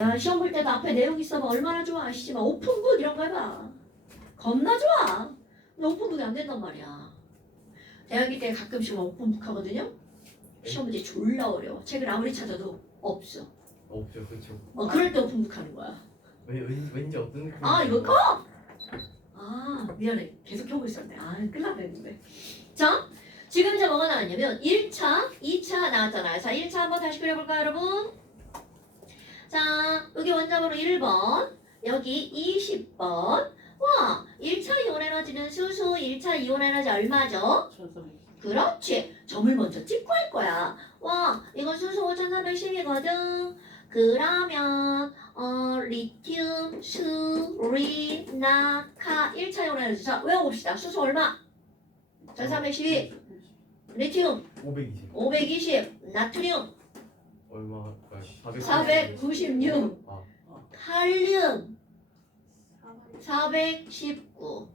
야, 시험 볼 때도 앞에 내용 있어봐. 얼마나 좋아. 씨발 오픈북 이런 거 해봐. 겁나 좋아. 근데 오픈북이 안 된단 말이야. 대학일 때 가끔씩 오픈북 하거든요. 시험 문제 졸라 어려워. 책을 아무리 찾아도 없어. 없죠, 그렇죠. 그럴 때 오픈북 하는 거야. 왠지 어떤 느낌? 아 이거 꺼? 아 미안해. 계속 켜고 있었네. 아 끝났다 했는데. 자 지금 이제 뭐가 나왔냐면 1차, 2차 나왔잖아요. 자 1차 한번 다시 그려볼까요 여러분? 자 여기 원자번호 1번 여기 20번 와 1차 이온 에너지는 수소 1차 이온 에너지 얼마죠? 그렇지 점을 먼저 찍고 할 거야. 와 이건 수소 1310이거든. 그러면 리튬, 수리, 나카 1차 이온 에너지 자 외워봅시다. 수소 얼마? 1312 리튬 520 520 나트륨 얼마? 496 아, 칼륨 419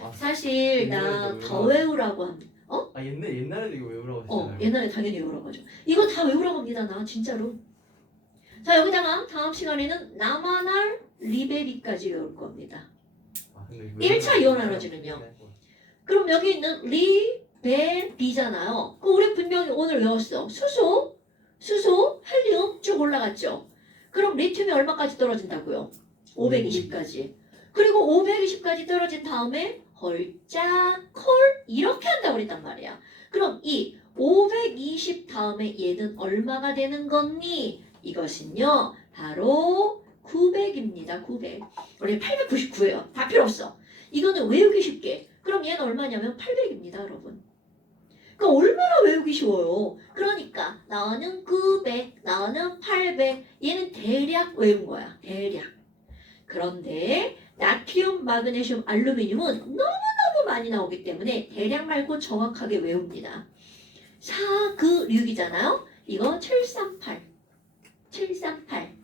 아, 사실 나 더 외우라고 합니다. 아 옛날에도 이거 외우라고 했잖아요. 옛날에 당연히 외우라고 하죠. 이거 다 외우라고 합니다. 나 진짜로. 자 여기다가 다음 시간에는 나만할 리베비까지 외울 겁니다. 아, 근데 1차 이온 에너지는요? 그럼 여기 있는 리베비잖아요. 그 우리 분명히 오늘 외웠어. 수소, 헬륨 쭉 올라갔죠. 그럼 리튬이 얼마까지 떨어진다고요? 520까지. 그리고 520까지 떨어진 다음에 헐짝, 콜 이렇게 한다고 그랬단 말이야. 그럼 이 520 다음에 얘는 얼마가 되는 거니? 이것은요. 바로 900입니다. 900. 원래 899예요. 다 필요 없어. 이거는 외우기 쉽게. 그럼 얘는 얼마냐면 800입니다. 여러분. 그러니까 얼마나 외우기 쉬워요. 그러니까 나는 900, 나는 800. 얘는 대략 외운 거야. 대략. 그런데 나트륨, 마그네슘, 알루미늄은 너무너무 많이 나오기 때문에 대략 말고 정확하게 외웁니다. 496이잖아요. 이거 738, 738,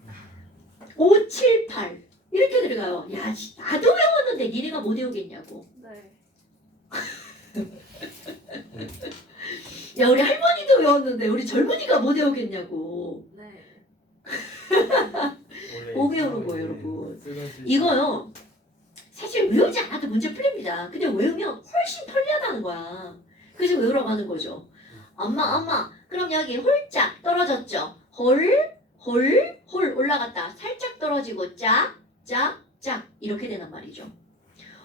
578 이렇게 들어가요. 야, 나도 외웠는데 니네가 못 외우겠냐고. 네. 야, 우리 할머니도 외웠는데 우리 젊은이가 못 외우겠냐고. 네. 못 외우는 거예요, 여러분. 이거요. 사실 외우지 않아도 문제 풀립니다. 근데 외우면 훨씬 편리하다는 거야. 그래서 외우라고 하는 거죠. 엄마. 그럼 여기 홀짝 떨어졌죠? 홀 올라갔다. 살짝 떨어지고 짝 이렇게 되는 말이죠.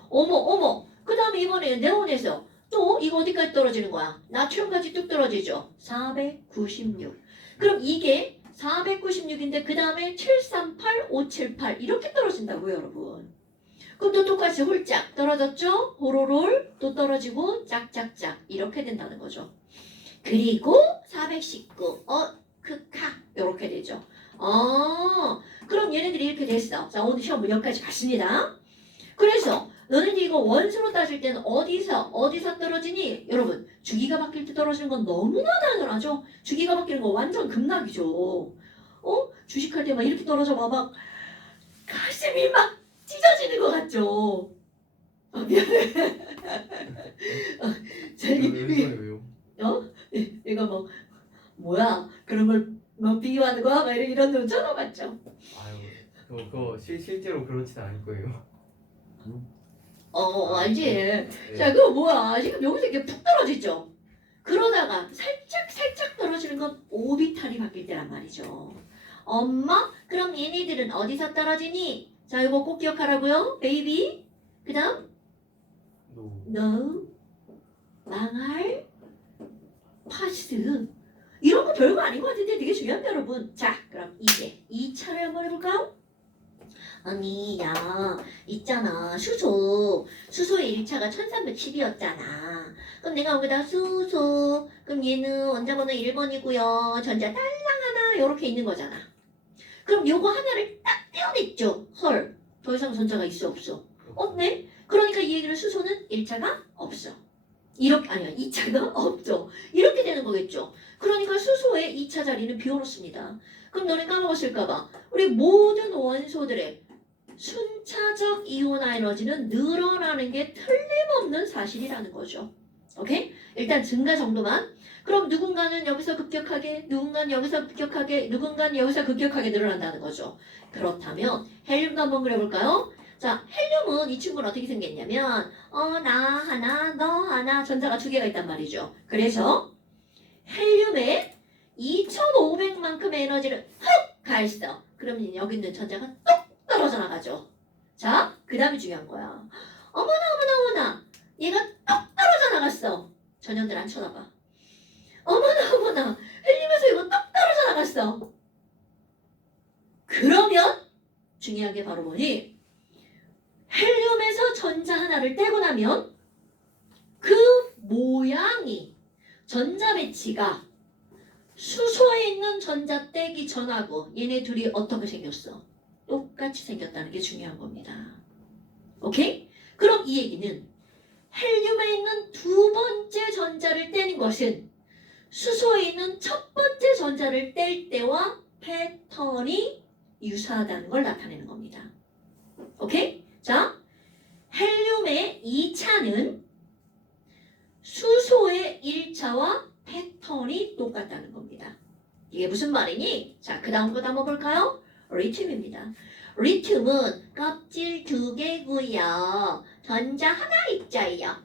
어머. 그 다음에 이번에 네온에서 또 이거 어디까지 떨어지는 거야? 나트륨까지 뚝 떨어지죠? 496. 그럼 이게 496인데 그 다음에 738, 578 이렇게 떨어진다고요, 여러분. 그럼 또 똑같이 홀짝 떨어졌죠? 호로롤 또 떨어지고 짝짝짝 이렇게 된다는 거죠. 그리고 419 크카 이렇게 되죠. 그럼 얘네들이 이렇게 됐어. 자 오늘 시험 여기까지 갔습니다. 그래서 너네들이 이거 원수로 따질 때는 어디서 떨어지니? 여러분 주기가 바뀔 때 떨어지는 건 너무나 당연하죠. 주기가 바뀌는 거 완전 급락이죠. 주식할 때 막 이렇게 떨어져 막 가슴이 막 찢어지는 것 같죠. 미안해. 왜요? 얘가 뭐 뭐야 그런 걸 뭐 비교하는 거야? 막 이런 놈 쳐다봤죠. 아유, 그거 실제로 그렇진 않을 거예요. 알지. 네. 자 그거 뭐야? 지금 여기서 이렇게 푹 떨어지죠. 그러다가 살짝 떨어지는 건 오비탈이 바뀔 때란 말이죠. 엄마? 그럼 얘네들은 어디서 떨어지니? 자 이거 꼭 기억하라고요. 베이비. 그 다음 no 망할 파스 이런 거 별거 아닌 것 같은데 되게 중요합니다 여러분. 자 그럼 이제 2차를 한번 해볼까요? 언니 야 있잖아 수소의 1차가 1310이었잖아. 그럼 내가 여기다 수소 그럼 얘는 원자번호 1번이고요 전자 딸랑 하나 이렇게 있는 거잖아. 그럼 요거 하나를 딱 떼어냈죠. 헐 더 이상 전자가 있어 없어? 없네. 그러니까 이 얘기는 수소는 1차가 없어. 이렇게 아니야 2차가 없죠. 이렇게 되는 거겠죠. 그러니까 수소의 2차 자리는 비워놓습니다. 그럼 너네 까먹었을까봐 우리 모든 원소들의 순차적 이온화 에너지는 늘어나는 게 틀림없는 사실이라는 거죠. 오케이? 일단 증가 정도만. 그럼 누군가는 여기서 급격하게, 누군가는 여기서 급격하게, 누군가는 여기서 급격하게 늘어난다는 거죠. 그렇다면 헬륨도 한번 그려볼까요? 자, 헬륨은 이 친구는 어떻게 생겼냐면 나 하나, 너 하나 전자가 두 개가 있단 말이죠. 그래서 헬륨에 2500만큼의 에너지를 훅 가했어. 그러면 여기 있는 전자가 뚝 떨어져 나가죠. 자, 그 다음에 중요한 거야. 어머나 얘가 뚝 떨어져 나갔어. 전현들 안 쳐다봐. 어머나 헬륨에서 이거 뚝 떨어져 나갔어. 그러면 중요한 게 바로 뭐니? 헬륨에서 전자 하나를 떼고 나면 그 모양이 전자 배치가 수소에 있는 전자 떼기 전하고 얘네 둘이 어떻게 생겼어? 똑같이 생겼다는 게 중요한 겁니다. 오케이? 그럼 이 얘기는 헬륨에 있는 두 번째 전자를 떼는 것은 수소에 있는 첫 번째 전자를 뗄 때와 패턴이 유사하다는 걸 나타내는 겁니다. 오케이? 자, 헬륨의 2차는 수소의 1차와 패턴이 똑같다는 겁니다. 이게 무슨 말이니? 자, 그 다음 것 한번 볼까요? 리튬입니다. 리튬은 껍질 2개고요. 전자 하나 있자요.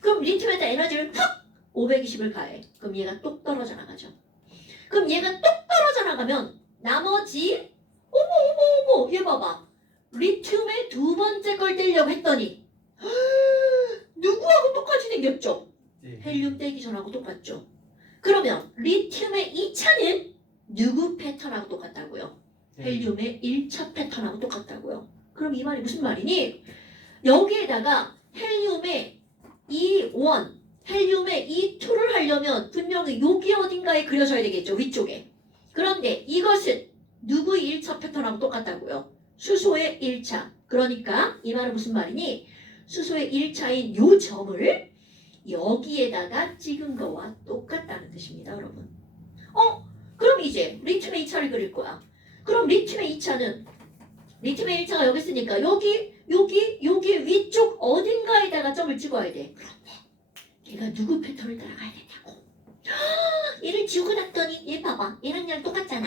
그럼 리튬에다 에너지를 푹 520을 가해. 그럼 얘가 똑 떨어져 나가죠. 그럼 얘가 똑 떨어져 나가면 나머지 어머 얘 봐봐. 리튬의 두 번째 걸 떼려고 했더니 누구하고 똑같이 생겼죠? 헬륨 떼기 전하고 똑같죠. 그러면 리튬의 2차는 누구 패턴하고 똑같다고요? 헬륨의 1차 패턴하고 똑같다고요. 그럼 이 말이 무슨 말이니? 여기에다가 헬륨의 2원, 헬륨의 2,2를 하려면 분명히 여기 어딘가에 그려져야 되겠죠. 위쪽에. 그런데 이것은 누구의 1차 패턴하고 똑같다고요? 수소의 1차. 그러니까 이 말은 무슨 말이니? 수소의 1차인 요 점을 여기에다가 찍은 거와 똑같다는 뜻입니다, 여러분. 그럼 이제 리튬의 2차를 그릴 거야. 그럼 리튬의 2차는 리튬의 1차가 여기 있으니까 여기 위쪽 어딘가에다가 점을 찍어야 돼. 그런데 얘가 누구 패턴을 따라가야 된다고? 얘를 지우고 났더니 얘 봐봐. 얘랑 똑같잖아.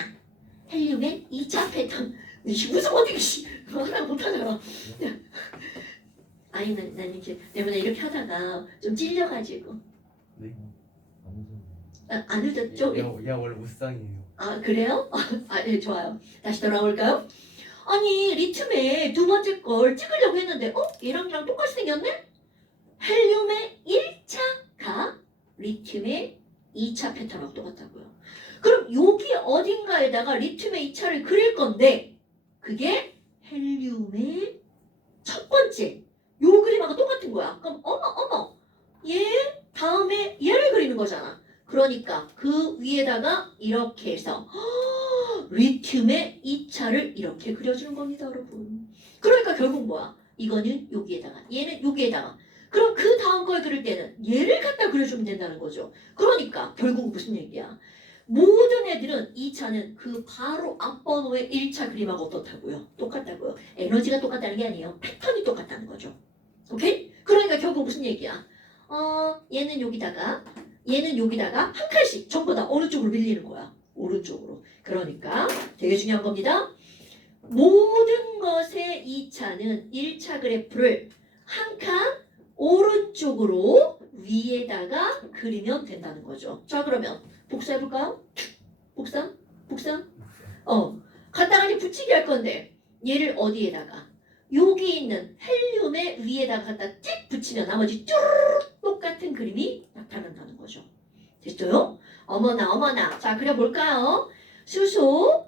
헬륨의 2차 패턴. 무슨 어디 하나 못하잖아. 아니 난 이제 내가 이렇게 하다가 좀 찔려가지고. 네. 안 늦었죠? 얘가 원래 무쌍이에요. 아 그래요? 네 좋아요. 다시 돌아올까요? 아니 리튬의 두 번째 걸 찍으려고 했는데 얘랑 똑같이 생겼네? 헬륨의 1차가 리튬의 2차 패턴하고 똑같다고요. 그럼 여기 어딘가에다가 리튬의 2차를 그릴 건데 그게 헬륨의 첫 번째 요 그림하고 똑같은 거야. 그럼 어머 얘 다음에 얘를 그리는 거잖아. 그러니까 그 위에다가 이렇게 해서 리튬의 2차를 이렇게 그려주는 겁니다, 여러분. 그러니까 결국 뭐야? 이거는 여기에다가 얘는 여기에다가 그럼 그 다음 걸 그릴 때는 얘를 갖다 그려주면 된다는 거죠. 그러니까 결국 무슨 얘기야? 모든 애들은 2차는 그 바로 앞번호의 1차 그림하고 어떻다고요? 똑같다고요. 에너지가 똑같다는 게 아니에요. 패턴이 똑같다는 거죠. 오케이? 그러니까 결국 무슨 얘기야? 얘는 여기다가 한 칸씩 전부 다 어느 쪽으로 밀리는 거야? 오른쪽으로. 그러니까 되게 중요한 겁니다. 모든 것의 2차는 1차 그래프를 한 칸 오른쪽으로 위에다가 그리면 된다는 거죠. 자 그러면 복사해볼까요? 복사? 갖다가 이제 붙이기 할 건데 얘를 어디에다가? 여기 있는 헬륨의 위에다가 갖다 띡 붙이면 나머지 쭈르륵 똑같은 그림이 나타난다는 거죠. 됐어요? 어머나. 자 그려볼까요? 수소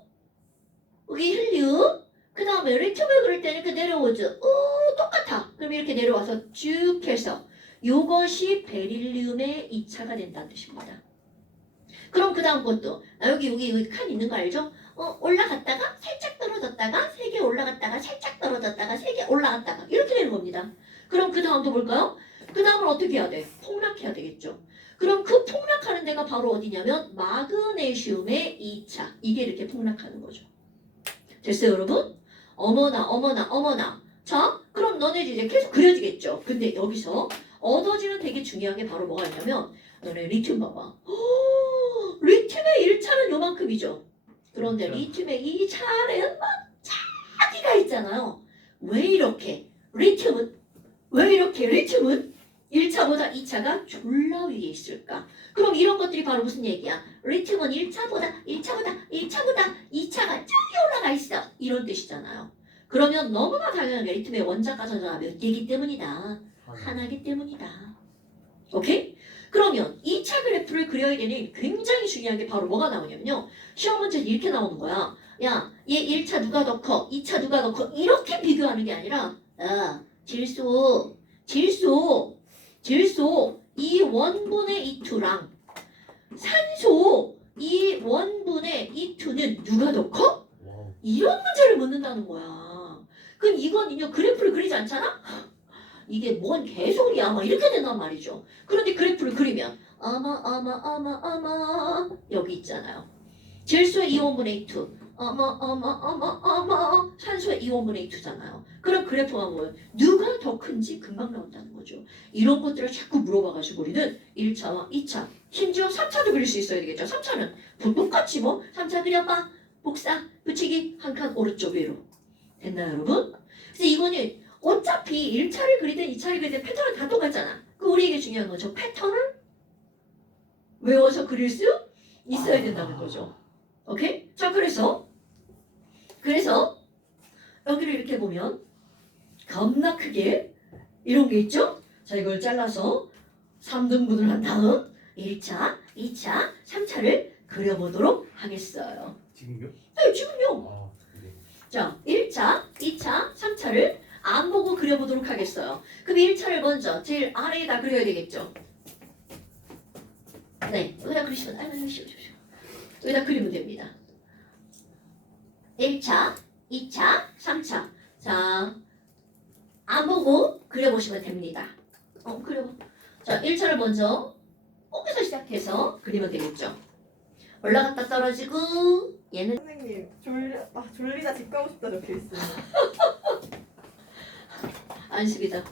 여기 헬륨 그 다음에 리튬을 그릴 때는 이렇게 내려오죠. 똑같아. 그럼 이렇게 내려와서 쭉 해서 요것이 베릴륨의 2차가 된다는 뜻입니다. 그럼 그 다음 것도 여기 칸 있는 거 알죠? 올라갔다가 살짝 떨어졌다가 3개 올라갔다가 살짝 떨어졌다가 3개 올라갔다가 이렇게 되는 겁니다. 그럼 그 다음도 볼까요? 그 다음은 어떻게 해야 돼? 폭락해야 되겠죠. 그럼 그 폭락하는 데가 바로 어디냐면 마그네슘의 2차 이게 이렇게 폭락하는 거죠. 됐어요 여러분? 어머나. 자 그럼 너네 이제 계속 그려지겠죠. 근데 여기서 얻어지는 되게 중요한 게 바로 뭐가 있냐면 너네 리튬 봐봐. 리튬의 1차는 요만큼이죠. 그런데 그렇죠. 리튬의 2차는 막 차기가 있잖아요. 왜 이렇게 리튬은 1차보다 2차가 졸라 위에 있을까? 그럼 이런 것들이 바로 무슨 얘기야? 리튬은 1차보다 2차가 저기 올라가 있어. 이런 뜻이잖아요. 그러면 너무나 당연하게 리튬의 원자가 전자가 몇 개이기 때문이다. 하나이기 때문이다. 오케이? 그러면 2차 그래프를 그려야 되는 굉장히 중요한 게 바로 뭐가 나오냐면요. 시험 문제에 이렇게 나오는 거야. 야, 얘 1차 누가 더 커? 2차 누가 더 커? 이렇게 비교하는 게 아니라 질소 이 원분의 2투랑 산소 이 원분의 2투는 누가 더 커? 와우. 이런 문제를 묻는다는 거야. 그럼 이건 그래프를 그리지 않잖아? 이게 뭔 개소리야 막 이렇게 된단 말이죠. 그런데 그래프를 그리면 아마 여기 있잖아요. 질소의 2원분의 2 산소의 2원분의 2잖아요. 그럼 그래프가 뭐예요? 누가 더 큰지 금방 나온다는 거죠. 이런 것들을 자꾸 물어봐가지고 우리는 1차와 2차 심지어 3차도 그릴 수 있어야 되겠죠. 3차는 똑같이 3차 그려봐 복사 붙이기 한 칸 오른쪽 위로 됐나요 여러분? 그래서 이거는 어차피 1차를 그리든 2차를 그리든 패턴은 다 똑같잖아. 그 우리에게 중요한 건 저 패턴을 외워서 그릴 수 있어야 된다는 거죠. 오케이? 자 그래서 여기를 이렇게 보면 겁나 크게 이런 게 있죠? 자 이걸 잘라서 3등분을 한 다음 1차, 2차, 3차를 그려보도록 하겠어요. 지금요? 네 지금요. 아, 네. 자 1차, 2차, 3차를 안 보고 그려보도록 하겠어요. 그럼 1차를 먼저 제일 아래에다 그려야 되겠죠? 네, 여기다 그리시면 여기다 그리면 됩니다. 1차, 2차, 3차. 자, 안 보고 그려보시면 됩니다. 그려봐. 자, 1차를 먼저 여기서 시작해서 그리면 되겠죠? 올라갔다 떨어지고 얘는 선생님 졸리다 집 가고 싶다 적혀 있어요. 안식이다.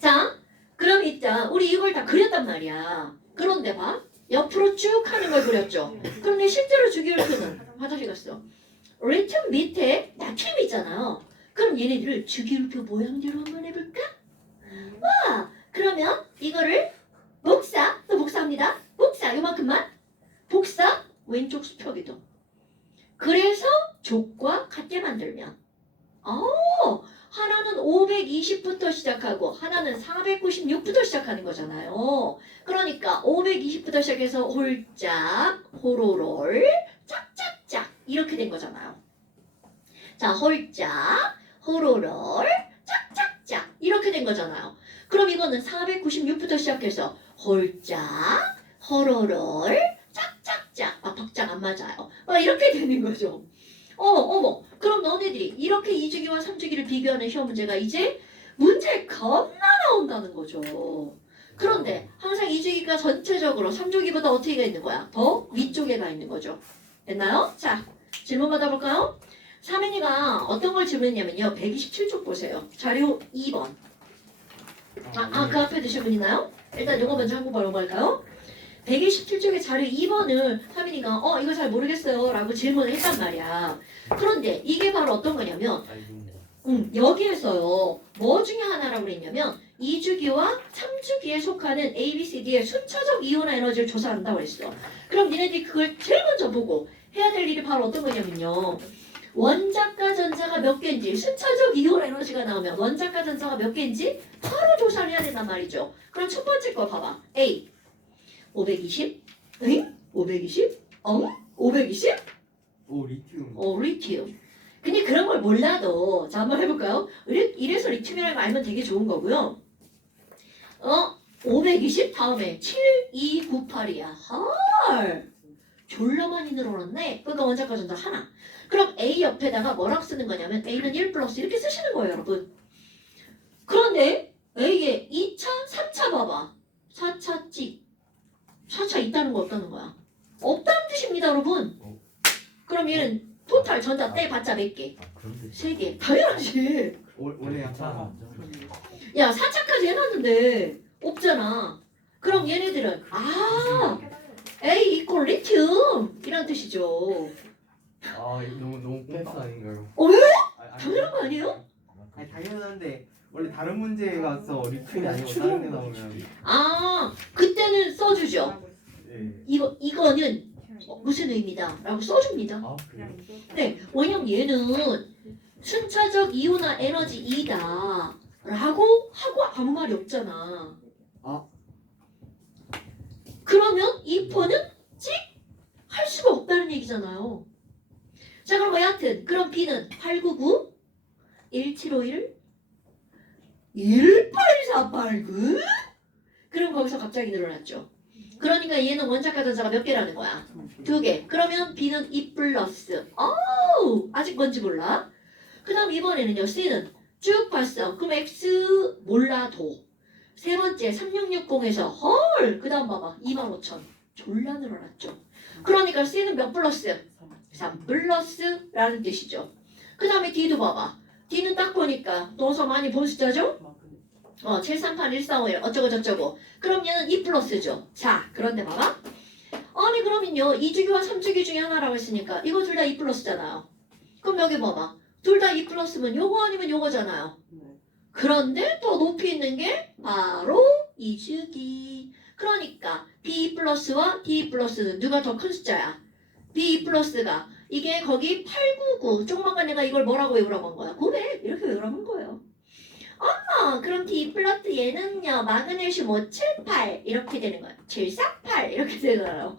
자, 그럼 일단 우리 이걸 다 그렸단 말이야. 그런데 봐. 옆으로 쭉 하는 걸 그렸죠. 그런데 실제로 주기율표는 화장실 갔어. 리튬 밑에 나트륨이 있잖아요. 그럼 얘네들을 주기율표 모양대로 한번 해볼까? 와, 그러면 이거를 또 복사합니다. 복사 요만큼만. 복사 왼쪽 수평이동. 그래서 족과 같게 만들면 하나는 520부터 시작하고 하나는 496부터 시작하는 거잖아요. 그러니까 520부터 시작해서 홀짝, 호로롤, 짝짝짝 이렇게 된 거잖아요. 자, 홀짝, 호로롤, 짝짝짝 이렇게 된 거잖아요. 그럼 이거는 496부터 시작해서 홀짝, 호로롤, 짝짝짝 박짝 안 맞아요. 이렇게 되는 거죠. 어머. 그럼 너네들이 이렇게 2주기와 3주기를 비교하는 시험 문제가 이제 문제 겁나 나온다는 거죠. 그런데 항상 2주기가 전체적으로 3주기보다 어떻게 가 있는 거야? 더 위쪽에 가 있는 거죠. 됐나요? 자, 질문 받아볼까요? 사민이가 어떤 걸 질문했냐면요. 127쪽 보세요. 자료 2번. 그 앞에 드신 분 있나요? 일단 요거 먼저 한번 넘어갈까요? 127쪽의 자료 2번을 하민이가 이거 잘 모르겠어요 라고 질문을 했단 말이야. 그런데 이게 바로 어떤 거냐면 여기에서요 뭐 중에 하나라고 그랬냐면 2주기와 3주기에 속하는 A, B, C, D의 순차적 이온화 에너지를 조사한다고 그랬어. 그럼 니네들이 그걸 제일 먼저 보고 해야 될 일이 바로 어떤 거냐면요. 원자과 전자가 몇 개인지 순차적 이온 에너지가 나오면 원자과 전자가 몇 개인지 바로 조사를 해야 된단 말이죠. 그럼 첫 번째 거 봐봐. A 520 응? 520? 520? 오, 리튬. 리튬. 근데 그런 걸 몰라도 자 한번 해볼까요? 이래서 리튬이라는 거 알면 되게 좋은 거고요. 520 다음에 7298이야. 헐 졸라 많이 늘어났네. 그러니까 원자과 전자 하나. 그럼 A 옆에다가 뭐라고 쓰는 거냐면 A는 1 플러스 이렇게 쓰시는 거예요 여러분. 그런데 A에 2차 3차 봐봐. 4차 찍 4차 있다는 거 없다는 거야? 없다는 뜻입니다 여러분. 그럼 얘는 토탈 전자 떼봤자 몇 개? 그런데 3개. 당연하지. 원래 약간 야 4차까지 해놨는데 없잖아. 그럼 얘네들은 A 이퀄 리튬 이란 뜻이죠. 아 이거 너무 패스 아닌가요? 왜? 아니, 당연한 거 아니에요? 아니 당연한데 원래 다른 문제가서 리튬이 아니고 다른 게 나오면 그때는 써주죠. 네. 이거는 무슨 의미다 라고 써줍니다. 아 그래요? 네, 왜냐면 얘는 순차적 이온화 에너지 2다 라고 하고 아무 말이 없잖아. 그러면 이 포는 찍 할 수가 없다는 얘기잖아요. 자, 그럼 여하튼 그럼 B는 899 1751 18489 그럼 거기서 갑자기 늘어났죠. 그러니까 얘는 원자과 전자가 몇 개라는 거야? 2개. 그러면 B는 2 플러스. 아직 뭔지 몰라. 그 다음 이번에는요. C는 쭉 봤어. 그럼 X 몰라도. 세 번째 3660에서 헐. 그 다음 봐봐. 25,000. 졸라 늘어났죠. 그러니까 C는 몇 플러스? 3 플러스라는 뜻이죠. 그 다음에 D도 봐봐. D는 딱 보니까 넣어서 많이 본 숫자죠? 738145 어쩌고 저쩌고. 그럼 얘는 2 플러스죠. 자, 그런데 봐봐. 아니 그러면요 2주기와 3주기 중에 하나라고 했으니까 이거 둘 다 2 플러스잖아요. 그럼 여기 봐봐. 둘 다 2 플러스면 요거 아니면 요거잖아요. 그런데 더 높이 있는 게 바로 2주기. 그러니까 B 플러스와 D 플러스는 누가 더 큰 숫자야? B 플러스가 이게 거기 899 조금만 내가 이걸 뭐라고 외우라고 한 거야? 900 이렇게 외우라고 한 거예요. 그럼 D 플러스 얘는요 마그네슘 578 이렇게 되는 거야. 748 이렇게 되잖아요.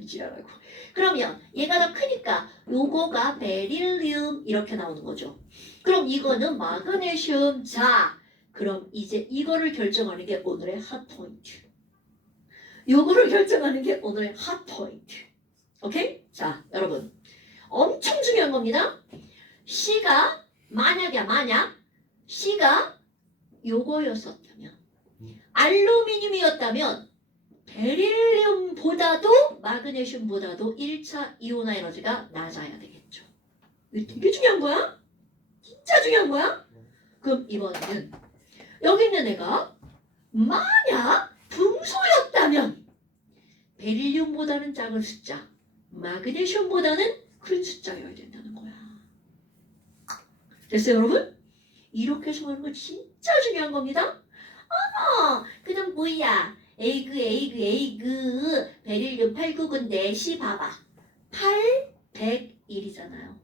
이지랄하고. 그러면 얘가 더 크니까 요거가 베릴륨 이렇게 나오는 거죠. 그럼 이거는 마그네슘. 자, 그럼 이제 이거를 결정하는 게 오늘의 핫포인트. 요거를 결정하는 게 오늘의 핫포인트. 오케이? 자, 여러분 엄청 중요한 겁니다. C가 만약 C가 요거였었다면 알루미늄이었다면 베릴륨보다도 마그네슘보다도 1차 이온화 에너지가 낮아야 되겠죠. 이거 되게 중요한 거야. 진짜 중요한 거야. 그럼 이번에는 여기 있는 애가 만약 붕소였다면 베릴륨보다는 작은 숫자, 마그네슘보다는 큰 숫자여야 된다는 거야. 됐어요 여러분? 이렇게 정하는 거 진짜 중요한 겁니다. 그냥 뭐야 에이그 베릴륨 899인데 C 봐봐 801이잖아요.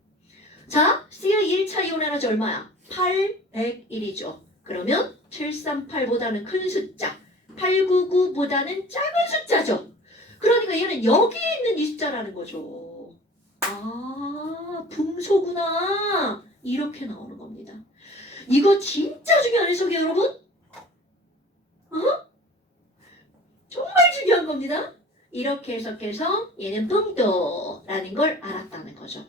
자 C의 1차 이온 에너지 얼마야? 801이죠. 그러면 738보다는 큰 숫자 899보다는 작은 숫자죠. 그러니까 얘는 여기에 있는 이 숫자라는 거죠. 붕소구나 이렇게 나오는 겁니다. 이거 진짜 중요한 해석이에요 여러분. 정말 중요한 겁니다. 이렇게 해석해서 얘는 붕도라는 걸 알았다는 거죠.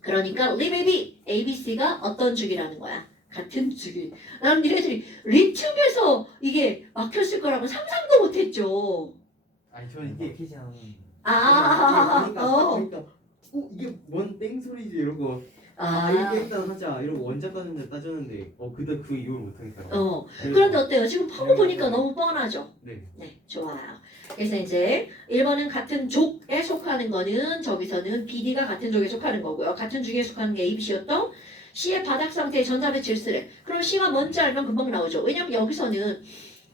그러니까 리베비 ABC가 어떤 주기라는 거야? 같은 주기. 난 니네들이 리튬에서 이게 막혔을 거라고 상상도 못했죠. 아니 저 이게 먹히지 않은. 그러니까 이게 뭔 땡소리지 이러고 이렇게 일단 하자 이러고 원자과전자 따졌는데 그때 그 이유를 못하니까요. 그런데 어때요? 지금 파고 보니까 너무 뻔하죠? 네. 네, 좋아요. 그래서 이제 1번은 같은 족에 속하는 거는 저기서는 BD가 같은 족에 속하는 거고요. 같은 족에 속하는 게 ABC였던 C의 바닥 상태의 전자배 질소래. 그럼 C가 뭔지 알면 금방 나오죠. 왜냐면 여기서는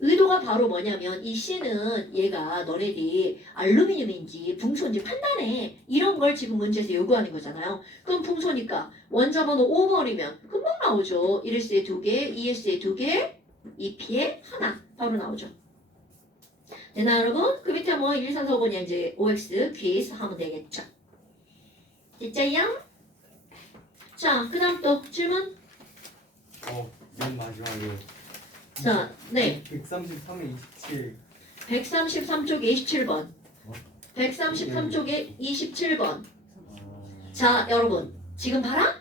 의도가 바로 뭐냐면 이 C는 얘가 너네들이 알루미늄인지 붕소인지 판단해. 이런 걸 지금 문제에서 요구하는 거잖아요. 그럼 붕소니까 원자 번호 5번이면 금방 나오죠. 1S에 2개, 2S에 2개, 2P에 하나 바로 나오죠. 되나 여러분? 그 밑에 뭐 1, 2, 3, 4, 5번이 이제 OX, 퀴즈 하면 되겠죠. 됐죠요? 자, 그 다음 또 질문? 맨 마지막에 자, 네. 133에 27 133쪽에 27번. 133쪽에 27번. 자, 여러분. 지금 봐라.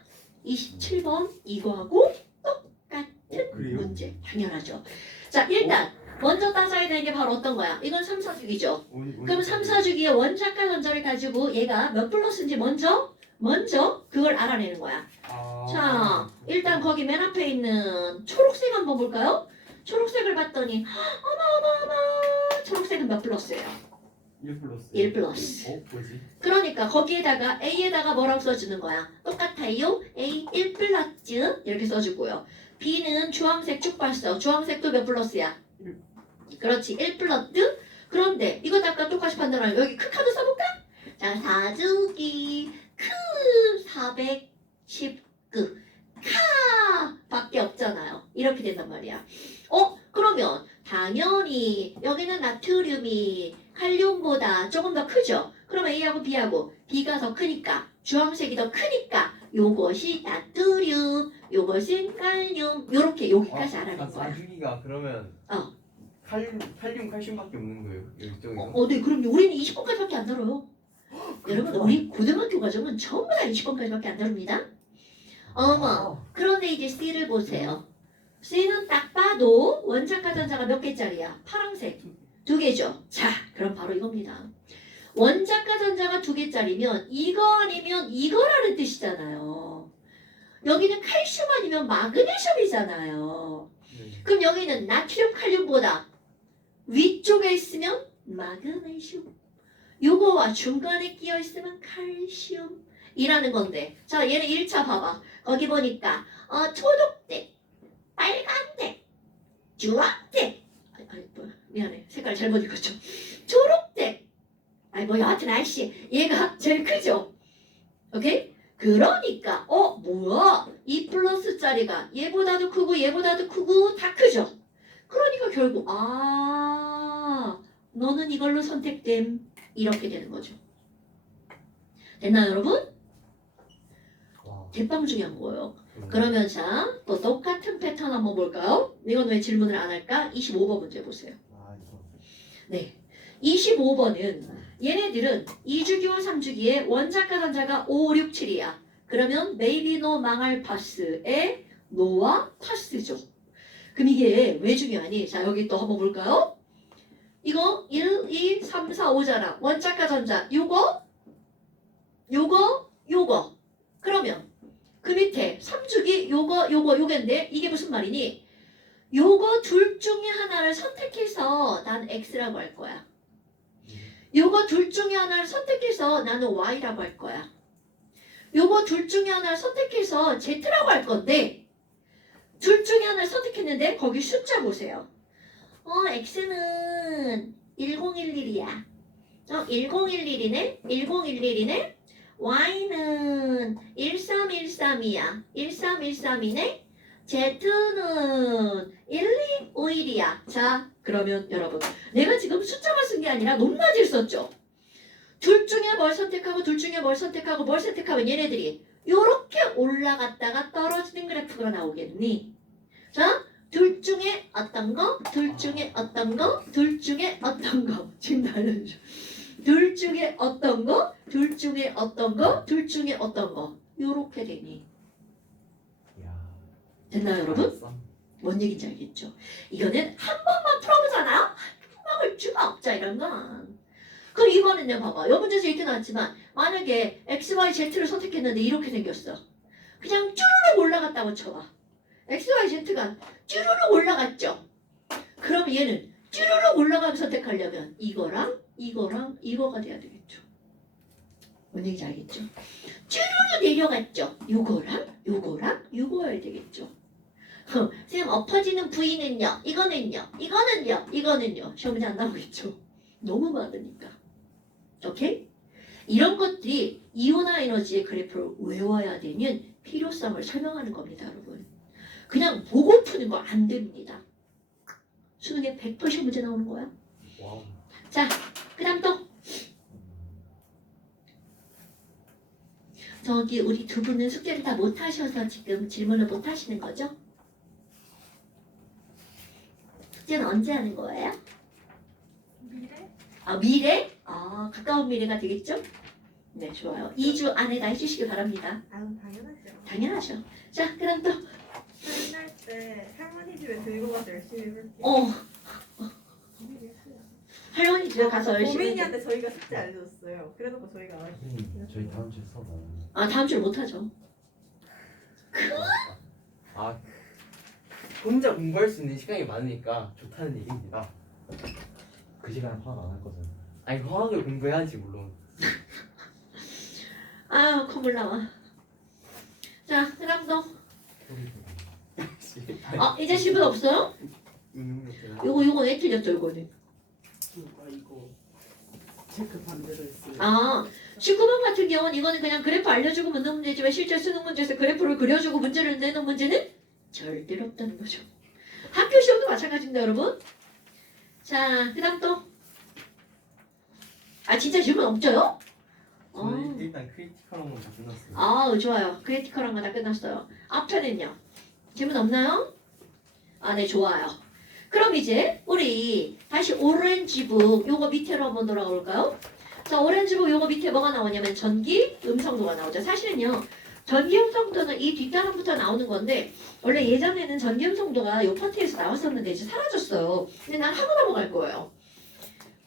27번 이거하고 똑같은 그래요? 문제. 당연하죠. 자, 일단 먼저 따져야 되는 게 바로 어떤 거야? 이건 3, 4주기죠. 그럼 3, 4주기의 원자과 전자를 가지고 얘가 몇 플러스인지 먼저 그걸 알아내는 거야. 자, 일단 거기 맨 앞에 있는 초록색 한번 볼까요? 초록색을 봤더니 어머 초록색은 몇 플러스예요? 1 플러스 1 플러스. 뭐지? 그러니까 거기에다가 A에다가 뭐라고 써주는 거야? 똑같아요. A 1 플러스 이렇게 써주고요. B는 주황색 쭉 봤어. 주황색도 몇 플러스야? 그렇지 1 플러스. 그런데 이거 아까 똑같이 판단하면 여기 크 카드 써볼까? 자 사주기 크 410 카 밖에 없잖아요. 이렇게 된단 말이야. 그러면 당연히 여기는 나트륨이 칼륨보다 조금 더 크죠. 그러면 A하고 B하고 B가 더 크니까 주황색이 더 크니까 요것이 나트륨, 요것은 칼륨 요렇게 여기까지 알아낸 거야. 사주기가 그러면 칼륨, 칼슘밖에 없는 거예요. 이쪽에서. 네, 그럼요. 우리는 20번까지밖에 안 다뤄요. 여러분, 우리 고등학교 과정은 전부 다 20번까지밖에 안 다룹니다. 그런데 이제 C를 보세요. C는 딱 봐도 원자과 전자가 몇 개짜리야? 파란색 2개죠. 자, 그럼 바로 이겁니다. 원자과 전자가 2개짜리면 이거 아니면 이거라는 뜻이잖아요. 여기는 칼슘 아니면 마그네슘이잖아요. 네. 그럼 여기는 나트륨 칼륨보다 위쪽에 있으면 마그네슘, 요거와 중간에 끼어 있으면 칼슘이라는 건데, 자 얘는 1차 봐봐. 거기 보니까 초록색, 빨간색, 주황색, 미안해 색깔 잘못 읽었죠. 초록색, 여하튼 아이씨 얘가 제일 크죠. 오케이? 그러니까 뭐야 2 플러스짜리가 얘보다도 크고 얘보다도 크고 다 크죠. 그러니까 결국 너는 이걸로 선택됨 이렇게 되는 거죠. 됐나요 여러분? 대빵 중요한 거예요. 그러면 자, 또 똑같은 패턴 한번 볼까요? 이건 왜 질문을 안 할까? 25번 문제 보세요. 네, 25번은 얘네들은 2주기와 3주기에 원자과 전자가 5, 6, 7이야. 그러면 maybe no 망할 파스에 no와 파스죠. 그럼 이게 왜 중요하니? 자 여기 또 한번 볼까요? 이거 1, 2, 3, 4, 5잖아. 원자과 전자 요거 그러면 그 밑에 3주기 요건데 이게 무슨 말이니? 요거 둘 중에 하나를 선택해서 난 X라고 할 거야. 요거 둘 중에 하나를 선택해서 나는 Y라고 할 거야. 요거 둘 중에 하나를 선택해서 Z라고 할 건데 둘 중에 하나를 선택했는데 거기 숫자 보세요. X는 1011이야. 1011이네. Y는 1313이야. 1313이네. Z는 1251이야. 자, 그러면 여러분, 내가 지금 숫자만 쓴 게 아니라 높낮이를 썼죠. 둘 중에 뭘 선택하고 둘 중에 뭘 선택하고 뭘 선택하면 얘네들이 요렇게 올라갔다가 떨어지는 그래프가 나오겠니? 자, 둘 중에 어떤 거, 둘 중에 어떤 거, 둘 중에 어떤 거. 지금 알려줘. 둘 중에 어떤 거, 둘 중에 어떤 거, 둘 중에 어떤 거. 요렇게 되니. 됐나요, 여러분? 뭔 얘기인지 알겠죠? 이거는 한 번만 풀어보잖아요? 풀어볼 수가 없죠, 이런 건. 그럼 이거는요, 봐봐. 이 문제에서 이렇게 나왔지만 만약에 X, Y, Z를 선택했는데 이렇게 생겼어. 그냥 쭈르륵 올라갔다고 쳐봐. X, Y, Z가 쭈르륵 올라갔죠? 그럼 얘는 쭈르륵 올라가게 선택하려면 이거랑 이거가 돼야 되겠죠. 뭔 얘기인지 알겠죠? 쭈르륵 내려갔죠? 요거여야 되겠죠. 선생님 엎어지는 부위는요? 이거는요? 시험 문제 안 나오겠죠? 너무 많으니까. 오케이? 이런 것들이 이온화 에너지의 그래프를 외워야 되는 필요성을 설명하는 겁니다, 여러분. 그냥 보고 푸는 거 안 됩니다. 수능에 100% 문제 나오는 거야. 와우. 자, 그 다음 또. 저기 우리 두 분은 숙제를 다 못 하셔서 지금 질문을 못 하시는 거죠? 숙제는 언제 하는 거예요? 미래? 가까운 미래가 되겠죠? 네, 좋아요. 2주 안에 다 해주시기 바랍니다. 당연하죠. 당연하죠. 자, 그럼 또 설날 때 할머니 집에 들고 가서 열심히 해볼게요. 할머니 집에 가서 열심히 고민이한테 저희가 숙제 알려줬어요. 그래놓고 저희가 안 했어요. 저희 다음 주에 수업 안 해요. 다음 주에 못 하죠. 혼자 공부할 수 있는 시간이 많으니까 좋다는 얘기입니다. 그 시간에 화가 안 할 거잖아. 아니 화학을 공부해야지 물론. 아유 콧물 나와. 자 그다음 또. 이제 질문 없어요? 요거 왜 틀렸죠 요거는? 이거 체크 반대로 했어요. 19번 같은 경우는 이거는 그냥 그래프 알려주고 묻는 문제지만 실제 수능 문제에서 그래프를 그려주고 문제를 내는 문제는 절대로 없다는 거죠. 학교 시험도 마찬가지입니다 여러분. 자 그다음 또. 진짜 질문 없죠요? 저는 일단 크리티컬한 건 다 끝났어요. 좋아요. 크리티컬한 거 다 끝났어요. 앞편은요? 질문 없나요? 네 좋아요. 그럼 이제 우리 다시 오렌지북 요거 밑으로 한번 돌아가 볼까요? 자 오렌지북 요거 밑에 뭐가 나오냐면 전기 음성도가 나오죠. 사실은요 전기 음성도는 이 뒷단원부터 나오는 건데 원래 예전에는 전기 음성도가 요 파트에서 나왔었는데 이제 사라졌어요. 근데 난 하고 넘어갈 거예요.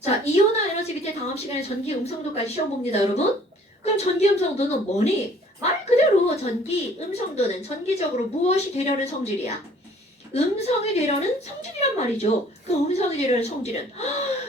자 이온화 에너지 밑에 다음 시간에 전기 음성도까지 시험 봅니다 여러분. 그럼 전기 음성도는 뭐니? 말 그대로 전기 음성도는 전기적으로 무엇이 되려는 성질이야? 음성이 되려는 성질이란 말이죠. 그 음성이 되려는 성질은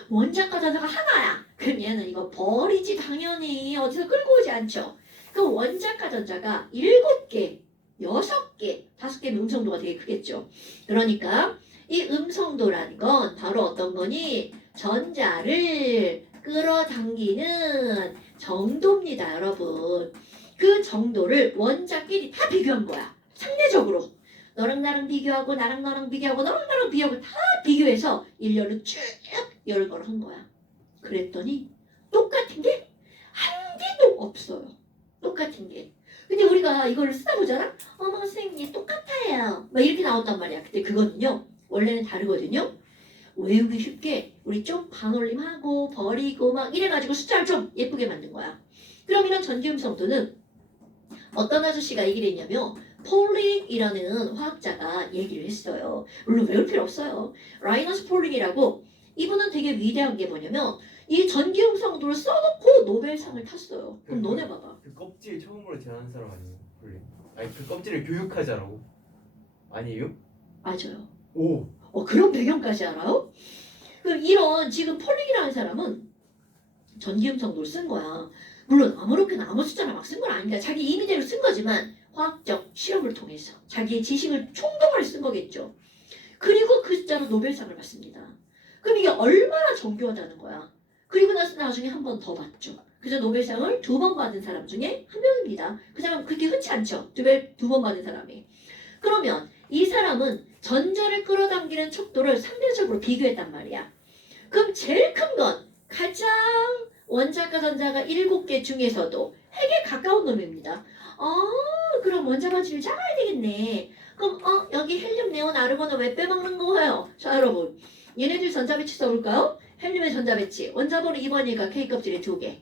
원자과 전자가 하나야. 그럼 얘는 이거 버리지 당연히 어디서 끌고 오지 않죠. 그 원자과 전자가 7개, 6개, 5개면 음성도가 되게 크겠죠. 그러니까 이 음성도라는 건 바로 어떤 거니? 전자를 끌어당기는 정도입니다 여러분. 그 정도를 원자끼리 다 비교한 거야. 상대적으로. 너랑 나랑 비교하고 나랑 너랑 비교하고 너랑 나랑 비교하고 다 비교해서 일렬로 쭉 열거를 한 거야. 그랬더니 똑같은 게 한 개도 없어요. 똑같은 게. 근데 우리가 이걸 쓰다 보잖아. 어머 선생님 똑같아요. 막 이렇게 나온단 말이야. 근데 그거는요. 원래는 다르거든요. 외우기 쉽게 우리 좀 반올림하고 버리고 막 이래가지고 숫자를 좀 예쁘게 만든 거야. 그럼 이런 전기음성도는 어떤 아저씨가 얘기를 했냐면 폴링이라는 화학자가 얘기를 했어요. 물론 외울 필요 없어요. 라이너스 폴링이라고 이분은 되게 위대한 게 뭐냐면 이 전기음성도를 써놓고 노벨상을 탔어요. 그럼 너네 봐봐. 그 껍질 처음으로 제안한 사람 아니에요? 폴링? 아니 그 껍질을 교육하자라고. 아니에요? 맞아요. 오. 그런 배경까지 알아요? 그럼 이런 지금 폴링이라는 사람은 전기음성도를 쓴 거야. 물론 아무렇게나 아무 숫자나 막 쓴 건 아니니까 자기 임의대로 쓴 거지만 화학적 실험을 통해서 자기의 지식을 총동원해 쓴 거겠죠. 그리고 그 숫자로 노벨상을 받습니다. 그럼 이게 얼마나 정교하다는 거야. 그리고 나서 나중에 한 번 더 받죠. 그래서 노벨상을 2번 받은 사람 중에 한 명입니다. 그 사람 그렇게 흔치 않죠. 두 번 받은 사람이. 그러면 이 사람은 전자를 끌어당기는 척도를 상대적으로 비교했단 말이야. 그럼 제일 큰 건 가장 원자과 전자가 7개 중에서도 핵에 가까운 놈입니다. 그럼 원자 반지를 작아야 되겠네. 그럼 여기 헬륨, 네온, 아르곤은 왜 빼먹는 거예요? 자 여러분 얘네들 전자배치 써볼까요? 헬륨의 전자배치 원자번호 2번이니까 K껍질이 2개.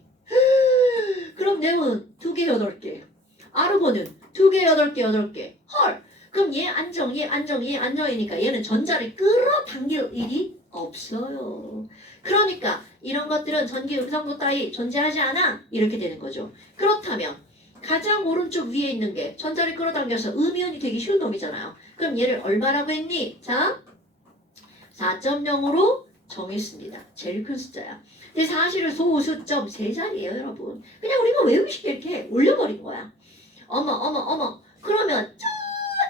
그럼 네온 2개 8개. 아르곤은 2개 8개 8개. 헐. 그럼 얘 안정, 얘 안정, 얘 안정이니까 얘는 전자를 끌어당길 일이 없어요. 그러니까 이런 것들은 전기 음성도 따위 존재하지 않아. 이렇게 되는 거죠. 그렇다면 가장 오른쪽 위에 있는 게 전자를 끌어당겨서 음이온이 되기 쉬운 놈이잖아요. 그럼 얘를 얼마라고 했니? 자, 4.0으로 정했습니다. 제일 큰 숫자야. 근데 사실은 소수점 3자리예요, 여러분. 그냥 우리가 외우기 쉽게 이렇게 올려버린 거야. 어머. 그러면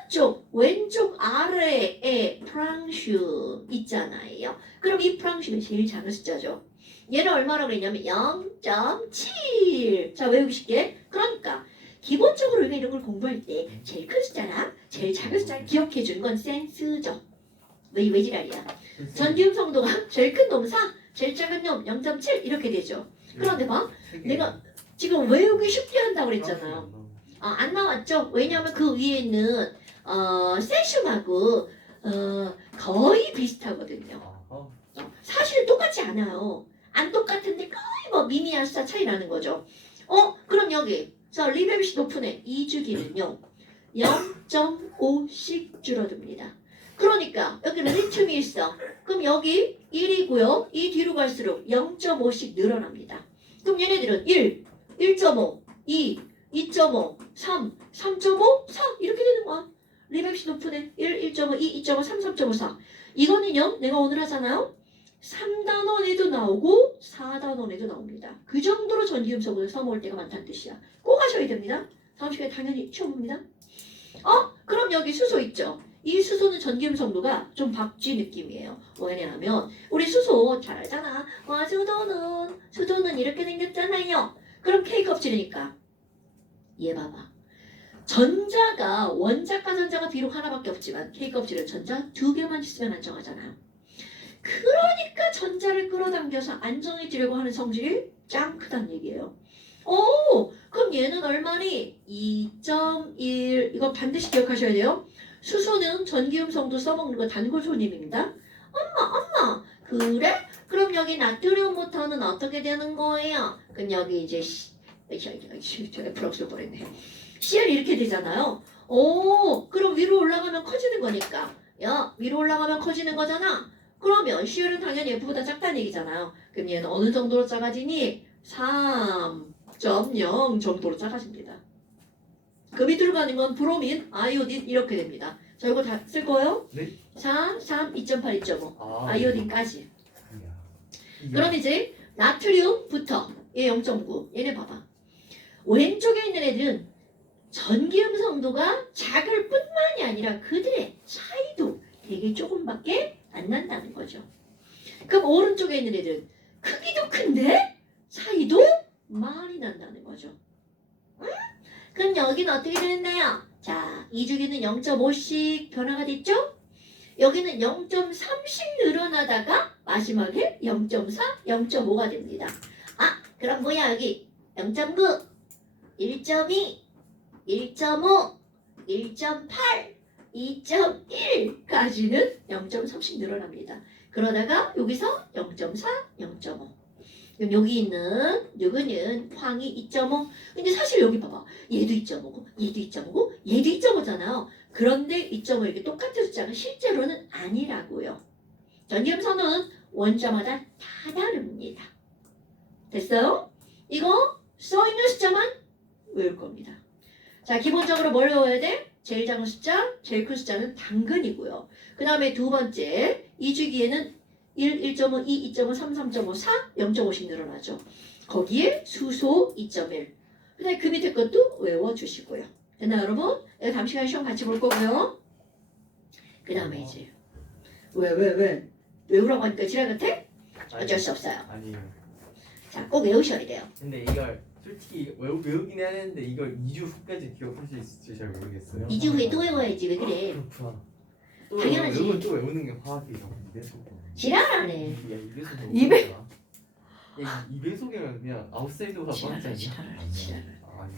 쪽 왼쪽 아래에 프랑슘 있잖아요. 그럼 이 프랑슘이 제일 작은 숫자죠. 얘를 얼마라고 그랬냐면 0.7. 자 외우기 쉽게. 그러니까 기본적으로 우리가 이런 걸 공부할 때 제일 큰 숫자랑 제일 작은 숫자를 기억해 주는 건 센스죠. 왜 지랄이야. 전기음성도가 제일 큰 놈 4, 제일 작은 놈 0.7 이렇게 되죠. 그런데 봐. 내가 지금 외우기 쉽게 한다고 그랬잖아요. 안 나왔죠? 왜냐하면 그 위에 있는 세슘하고 거의 비슷하거든요. 사실 똑같지 않아요. 안 똑같은데 거의 뭐 미미한 숫자 차이 나는 거죠. 그럼 여기 리베비시 높은 애 2주기는요 0.5씩 줄어듭니다. 그러니까 여기는 리튬이 있어. 그럼 여기 1이고요. 이 뒤로 갈수록 0.5씩 늘어납니다. 그럼 얘네들은 1, 1.5, 2, 2.5, 3, 3.5, 4 이렇게 되는 거야. 리맵시 높은 1, 1.5, 2, 2.5, 3, 3.5, 4. 이거는요, 내가 오늘 하잖아요. 3단원에도 나오고 4단원에도 나옵니다. 그 정도로 전기음성을 써먹을 때가 많다는 뜻이야. 꼭 하셔야 됩니다. 다음 시간에 당연히 시험봅니다. 그럼 여기 수소 있죠? 이 수소는 전기음성도가 좀 박쥐 느낌이에요. 왜냐하면 우리 수소 잘 알잖아. 와, 수도는 이렇게 생겼잖아요. 그럼 K 껍질이니까 얘 봐봐. 전자가 원자과 전자가 비록 하나밖에 없지만 K 껍질은 전자 2개만 있으면 안정하잖아요. 그러니까 전자를 끌어당겨서 안정해지려고 하는 성질이 짱 크다는 얘기예요. 그럼 얘는 얼마니? 2.1. 이거 반드시 기억하셔야 돼요. 수소는 전기음성도 써먹는 거 단골 손님입니다. 엄마 그래? 그럼 여기 나트륨 모터는 어떻게 되는 거예요? 그럼 여기 이제 F럭스 버렸네. CL이 이렇게 되잖아요. 그럼 위로 올라가면 커지는 거니까. 야, 위로 올라가면 커지는 거잖아. 그러면 CL은 당연히 F보다 작다는 얘기잖아요. 그럼 얘는 어느 정도로 작아지니? 3.0 정도로 작아집니다. 그 밑으로 가는 건 브로민, 아이오딘 이렇게 됩니다. 자, 이거 다 쓸 거예요? 네? 4, 3, 2.8, 2.5 아이오딘까지. 이야. 그럼 이제 나트륨부터 얘 0.9 얘네 봐봐. 왼쪽에 있는 애들은 전기음성도가 작을 뿐만이 아니라 그들의 차이도 되게 조금밖에 안 난다는 거죠. 그럼 오른쪽에 있는 애들은 크기도 큰데 차이도 많이 난다는 거죠. 응? 그럼 여기는 어떻게 되는데요? 자, 이 주기는 0.5씩 변화가 됐죠? 여기는 0.3씩 늘어나다가 마지막에 0.4, 0.5가 됩니다. 그럼 뭐야 여기 0.9, 1.2, 1.5, 1.8, 2.1까지는 0.3씩 늘어납니다. 그러다가 여기서 0.4, 0.5. 그럼 여기 있는 누구는 황이 2.5. 근데 사실 여기 봐봐. 얘도 2.5고 얘도 2.5고 얘도 2.5잖아요. 그런데 2.5 이렇게 똑같은 숫자가 실제로는 아니라고요. 전기음성은 원자마다 다 다릅니다. 됐어요? 이거 써있는 숫자만 외울 겁니다. 자, 기본적으로 뭘 외워야 돼? 제일 작은 숫자, 제일 큰 숫자는 당근이고요. 그 다음에 두 번째, 이 주기에는 1, 1.5, 2, 2.5, 3, 3.5, 4, 0.5씩 늘어나죠. 거기에 수소 2.1. 그 다음에 그 밑에 것도 외워주시고요. 됐나요, 여러분? 내가 다음 시간에 시험 같이 볼 거고요. 그 다음에 이제 왜? 외우라고 하니까 지랄 같아? 어쩔 수 없어요. 아니에요. 자, 꼭 외우셔야 돼요. 근데 이걸 솔직히 외우긴 해야 되는데 이걸 2주 후까지 기억할 수 있을지 잘 모르겠어요. 2주 후에 또 외워야지. 왜 그래? 그렇구나. 또 당연하지. 외우면 또 외우는 게 화학이죠. 지랄하네. 야, 2배속. 이배- 야, 2배속이면 그냥 아웃사이더가 빠르지 않냐? 지랄하네. 아니,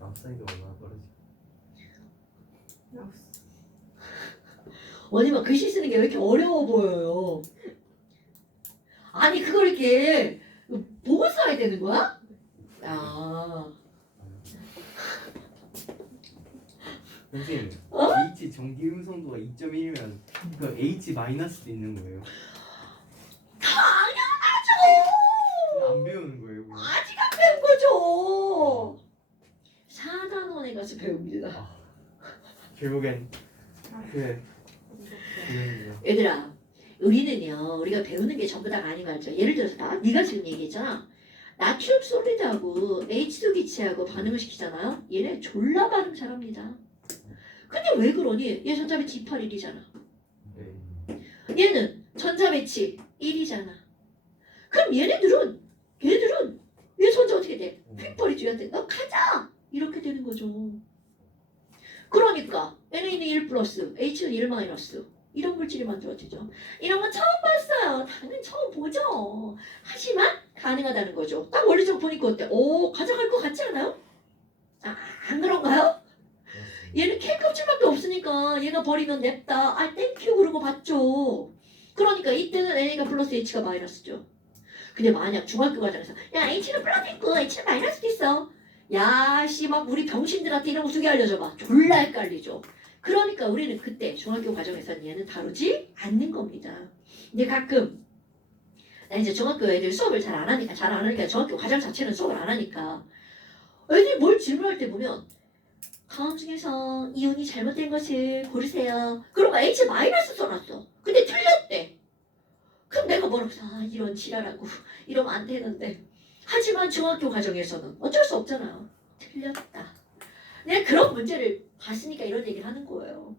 아웃사이더가 얼마나 빠르지? 원님아 글씨 쓰는 게 왜 이렇게 어려워 보여요? 아니 그걸 이렇게 보고 써야 되는 거야? 선생님, 어? H 전기 음성도가 2.1이면 그 H 마이너스도 있는 거예요? 당연하죠. 안 배우는 거예요, 그냥? 아직 안 배운 거죠. 4단원에 가서 배웁니다. 결국엔 그래. 그래요. 얘들아, 우리가 배우는 게 전부 다가 아닌 거 알죠? 예를 들어서 네가 지금 얘기했잖아. 나트륨 솔리드하고 H2 기체하고 반응을 시키잖아요. 얘네 졸라 반응 잘합니다. 근데 왜 그러니? 얘 전자배치 281이잖아. 네. 얘는 전자배치 1이잖아. 그럼 얘네들은 얘 전자 어떻게 돼? 휙버리 쥐한테 너 가자! 이렇게 되는 거죠. 그러니까 NA는 1 플러스, H는 1 마이너스 이런 물질이 만들어지죠. 이런 건 처음 봤어요. 당연히 처음 보죠. 하지만 가능하다는 거죠. 딱 원리적으로 보니까 어때? 가져갈 것 같지 않아요? 안 그런가요? 얘는 K 껍질밖에 없으니까 얘가 버리면 냅다. 땡큐 그러고 봤죠. 그러니까 이때는 A가 플러스 H가 마이너스죠. 근데 만약 중학교 과정에서 야 H는 플러스 있고 H는 마이너스도 있어. 야 씨 막 우리 병신들한테 이런 거 두개 알려줘봐. 졸라 헷갈리죠. 그러니까 우리는 그때 중학교 과정에서는 얘는 다루지 않는 겁니다. 근데 가끔 나 이제 중학교 애들 수업을 잘 안 하니까 중학교 과정 자체는 수업을 안 하니까 애들이 뭘 질문할 때 보면 다음 중에서 이온이 잘못된 것을 고르세요. 그러고 H 마이너스 써놨어. 근데 틀렸대. 그럼 내가 뭐라고 해서 이런 지랄하고 이러면 안 되는데. 하지만 중학교 과정에서는 어쩔 수 없잖아요. 틀렸다. 내가 그런 문제를 봤으니까 이런 얘기를 하는 거예요.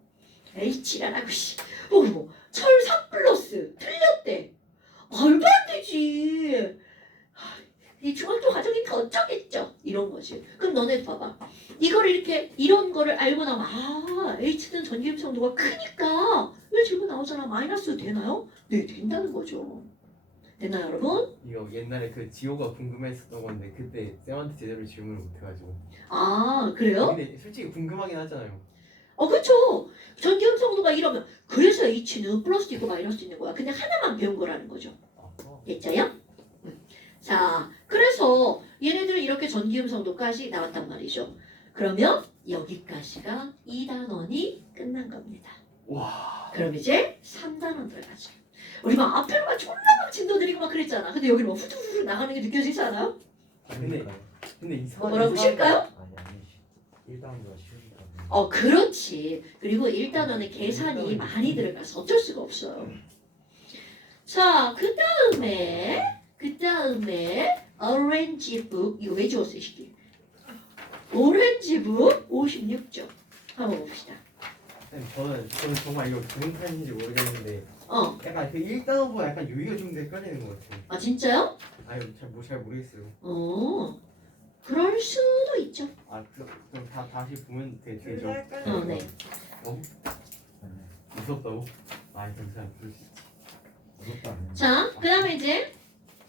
H라고 씨. 철 3 플러스 틀렸대. 말도 안 되지. 이 중학교 과정이니까 어쩌겠죠. 이런 거지. 그럼 너네 봐봐. 이걸 이렇게 이런 거를 알고 나면 H는 전기음 성도가 크니까 왜 질문 나오잖아. 마이너스 되나요? 네, 된다는 거죠. 됐나요, 여러분? 이거 옛날에 그 지호가 궁금했었던 건데 그때 쌤한테 제대로 질문을 못해가지고. 그래요? 근데 솔직히 궁금하긴 하잖아요. 그렇죠. 전기음 성도가 이러면 그래서 H는 플러스 있고 마이너스 있는 거야. 그냥 하나만 배운 거라는 거죠. 됐죠요? 자, 그래서 얘네들은 이렇게 전기음 성도까지 나왔단 말이죠. 그러면 여기까지가 2단원이 끝난 겁니다. 와. 그럼 이제 3단원 들어가죠. 우리 막 앞에만 존나 막 진도 드리고 막 그랬잖아. 근데 여기 막 후두두두 나가는 게 느껴지지 않아요? 근데 이상하게 뭐라고 쉴까요? 아니 일단보다 쉬우니까. 그렇지. 그리고 1단원에 계산이 많이 들어가서 어쩔 수가 없어요. 자, 그 다음에 오렌지북 이거 왜 주웠어 이 새끼? 오렌지북 56쪽 한번 봅시다. 저는 정말 이거 좋은 편인지 모르겠는데 약간 그 1단원보다 약간 유의가 좀 헷갈리는 것 같아요. 진짜요? 아니 잘 모르겠어요. 그럴 수도 있죠. 그럼 다시 보면 되죠. 둘다 헷갈려. 네. 무섭다고? 괜찮아. 그럴 수 있지. 무섭다 않네. 자, 그 다음에 이제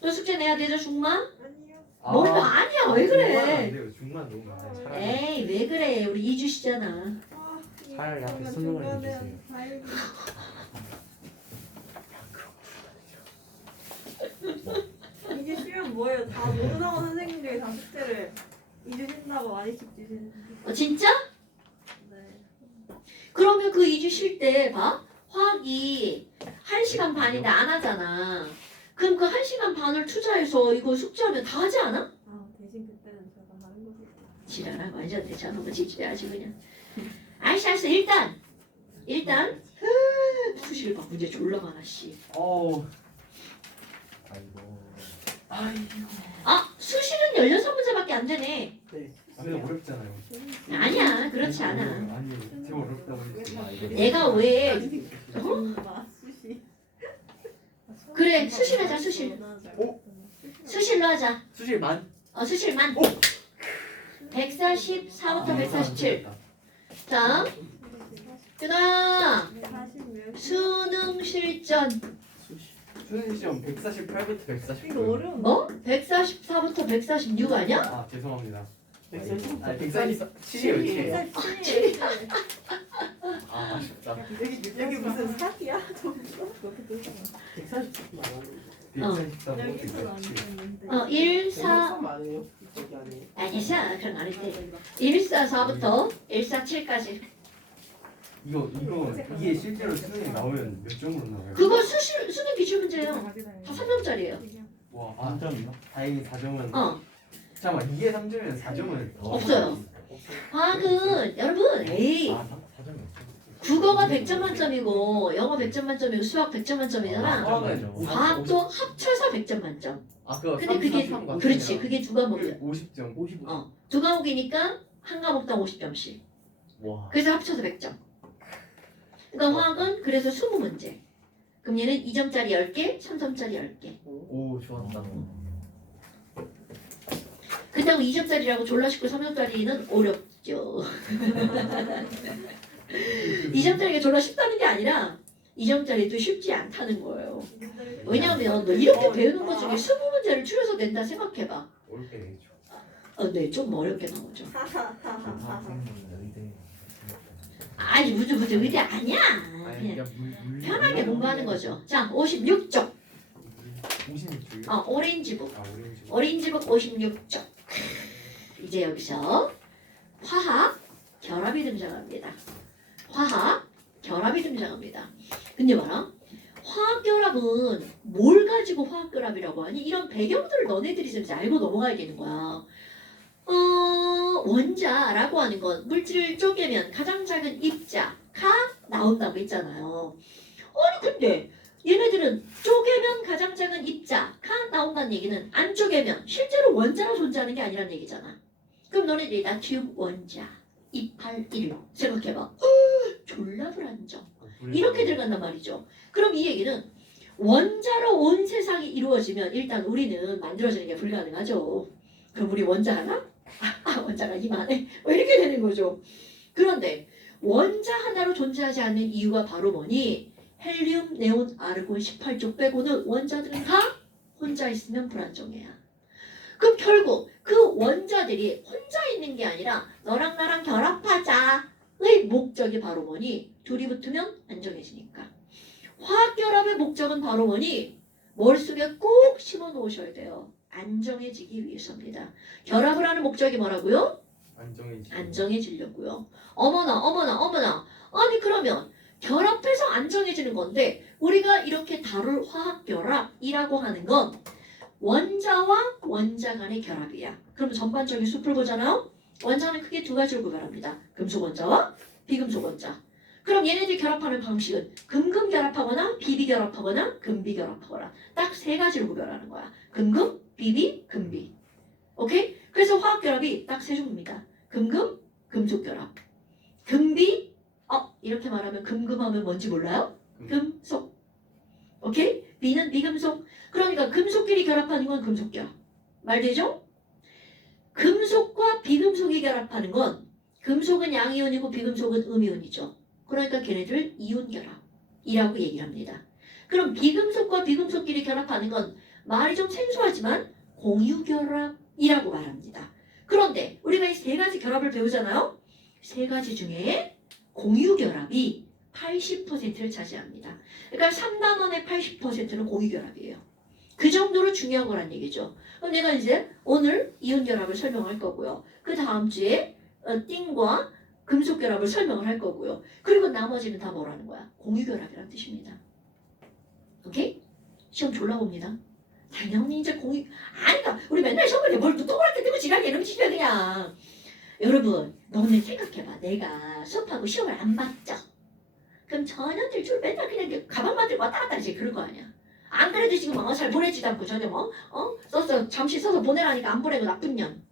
또 숙제 내야 되죠, 중만? 아니요. 뭘 아니야, 왜 중만 안 그래? 돼요. 중만 너무 많아요. 차라리. 에이, 왜 그래? 우리 2주시잖아. 차라리 앞에 그러면 설명을 중간에 해주세요. 다행히. 이게 쉬면 뭐예요? 다 모르는 선생님들이 다 숙제를 2주 쉰다고 많이씩 주시는데. 진짜? 네. 그러면 그 2주 쉴 때 봐. 화학이 1시간 반인데 안 하잖아. 그럼 그 1시간 반을 투자해서 이거 숙제하면 다 하지 않아? 대신 그때는 제가 다른 거지. 지랄아, 완전 대처하는 거지, 아주 그냥. 알았어. 일단 수시를 막 문제 졸라 많아, 씨. 아이고. 수시는 16문제밖에 안 되네. 네. 근데 어렵잖아요. 아니야, 그렇지 않아. 아니, 제가 어렵다고 했지. 내가 왜 아, 수시. 그래, 수시하자, 수시. 수실로 하자. 수실만? 수실만. 144부터 147. 자, 그다음 40몇. 수능 실전. 수능 시험 148부터 149. 이거 어려운. 144부터 146 아니야? 죄송합니다. 144. 147이에요. 7. 아쉽다. 여기 무슨 사기야? 그렇게 뜨잖아. 140 많아요. 144부터 여기서는 안 147. 되는데. 1, 4. 많아요. 여기 안에. 됐어. 그럼 안 했대. 1, 4, 4부터 1, 4, 7까지. 이게 실제로 수능에 나오면 몇 점으로 나와요? 그거 수능 기출 문제예요. 다 3점짜리예요. 와, 한 점이요? 다행히 4점은. 어. 잠깐만, 이게 3점이면 4점은 없어요. 화학은 여러분, 에이. 4점이 없어. 국어가 100점 만점이고 영어 100점 만점이고 수학 100점 만점이잖아. 화학은 과학도 합쳐서 100점 만점. 그거 근데 그게 그렇지. 그게 두 과목이야. 50점. 55. 두 과목이니까 한 과목당 50점씩. 와. 그래서 합쳐서 100점. 그러니까 화학은 그래서 20문제. 그럼 얘는 2점짜리 10개, 3점짜리 10개. 오, 좋았다. 그렇다고 2점짜리라고 졸라 쉽고 3점짜리는 어렵죠. 2점짜리가 졸라 쉽다는 게 아니라 2점짜리도 쉽지 않다는 거예요. 왜냐하면 너 이렇게 배우는 것 중에 20문제를 추려서 낸다 생각해봐. 어렵게 되죠. 네, 좀 어렵게 나오죠. 학생은 의대. 아니 무슨 의대 아니야. 그냥 그냥 편하게 공부하는 거죠. 자, 56쪽. 56조요? 오렌지북. 오렌지. 오렌지북 56쪽. 이제 여기서 화학 결합이 등장합니다. 화학 결합이 등장합니다. 근데 봐라. 화학 결합은 뭘 가지고 화학 결합이라고 하니? 이런 배경들을 너네들이 좀 알고 넘어가야 되는 거야. 원자라고 하는 건 물질을 쪼개면 가장 작은 입자가 나온다고 했잖아요. 아니 근데 얘네들은 쪼개면 가장 작은 입자가 나온다는 얘기는 안 쪼개면 실제로 원자로 존재하는 게 아니란 얘기잖아. 그럼 너네들이 나트륨 원자 281 생각해봐. 졸라 불안정. 이렇게 들어간단 말이죠. 그럼 이 얘기는 원자로 온 세상이 이루어지면 일단 우리는 만들어지는 게 불가능하죠. 그럼 우리 원자 하나? 원자가 이만해. 이렇게 되는 거죠. 그런데 원자 하나로 존재하지 않는 이유가 바로 뭐니? 헬륨, 네온, 아르곤 18쪽 빼고는 원자들은 다 혼자 있으면 불안정해야. 그럼 결국 그 원자들이 혼자 있는 게 아니라 너랑 나랑 결합하자의 목적이 바로 뭐니? 둘이 붙으면 안정해지니까. 화학결합의 목적은 바로 뭐니? 머릿속에 꼭 심어 놓으셔야 돼요. 안정해지기 위해서입니다. 결합을 하는 목적이 뭐라고요? 안정해지려고요. 어머나. 아니 그러면 결합해서 안정해지는 건데 우리가 이렇게 다룰 화학결합이라고 하는 건 원자와 원자 간의 결합이야. 그럼 전반적인 숲을 보잖아요. 원자는 크게 두 가지로 구별합니다. 금속 원자와 비금속 원자. 그럼 얘네들이 결합하는 방식은 금금 결합하거나 비비 결합하거나 금비 결합하거나 딱 세 가지로 구별하는 거야. 금금, 비비, 금비. 오케이? 그래서 화학 결합이 딱 세 종류입니다. 금금, 금속 결합. 금비, 이렇게 말하면 금금하면 뭔지 몰라요? 금속. 오케이? 비는 비금속. 그러니까 금속끼리 결합하는 건 금속 결합. 말 되죠? 금속과 비금속이 결합하는 건 금속은 양이온이고 비금속은 음이온이죠. 그러니까 걔네들 이온 결합이라고 얘기를 합니다. 그럼 비금속과 비금속끼리 결합하는 건 말이 좀 생소하지만 공유 결합이라고 말합니다. 그런데 우리가 이 세 가지 결합을 배우잖아요. 세 가지 중에 공유 결합이 80%를 차지합니다. 그러니까 3단원의 80%는 공유 결합이에요. 그 정도로 중요한 거란 얘기죠. 그럼 내가 이제 오늘 이온 결합을 설명할 거고요. 그 다음 주에 띵과 금속 결합을 설명을 할 거고요. 그리고 나머지는 다 뭐라는 거야? 공유 결합이라는 뜻입니다. 오케이? 시험 졸라 봅니다. 당연히 이제 공유 아니다. 우리 맨날 시험 볼때 뭘 동그랗게 뜨고 지랄게 이러면 집에 그냥. 여러분 너네 생각해봐. 내가 수업하고 시험을 안 봤죠? 그럼 전년들 줄 맨날 그냥 가방만 들고 왔다 갔다 이제 그럴 거 아니야. 안 그래도 지금 잘 보내지도 않고 전혀 써서 잠시 써서 보내라니까 안 보내고 나쁜 년.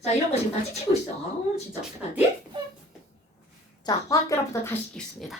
자 이런 거 지금 다 지치고 있어. 진짜 어떡하지? 자 화학결합부터 다시 읽겠습니다.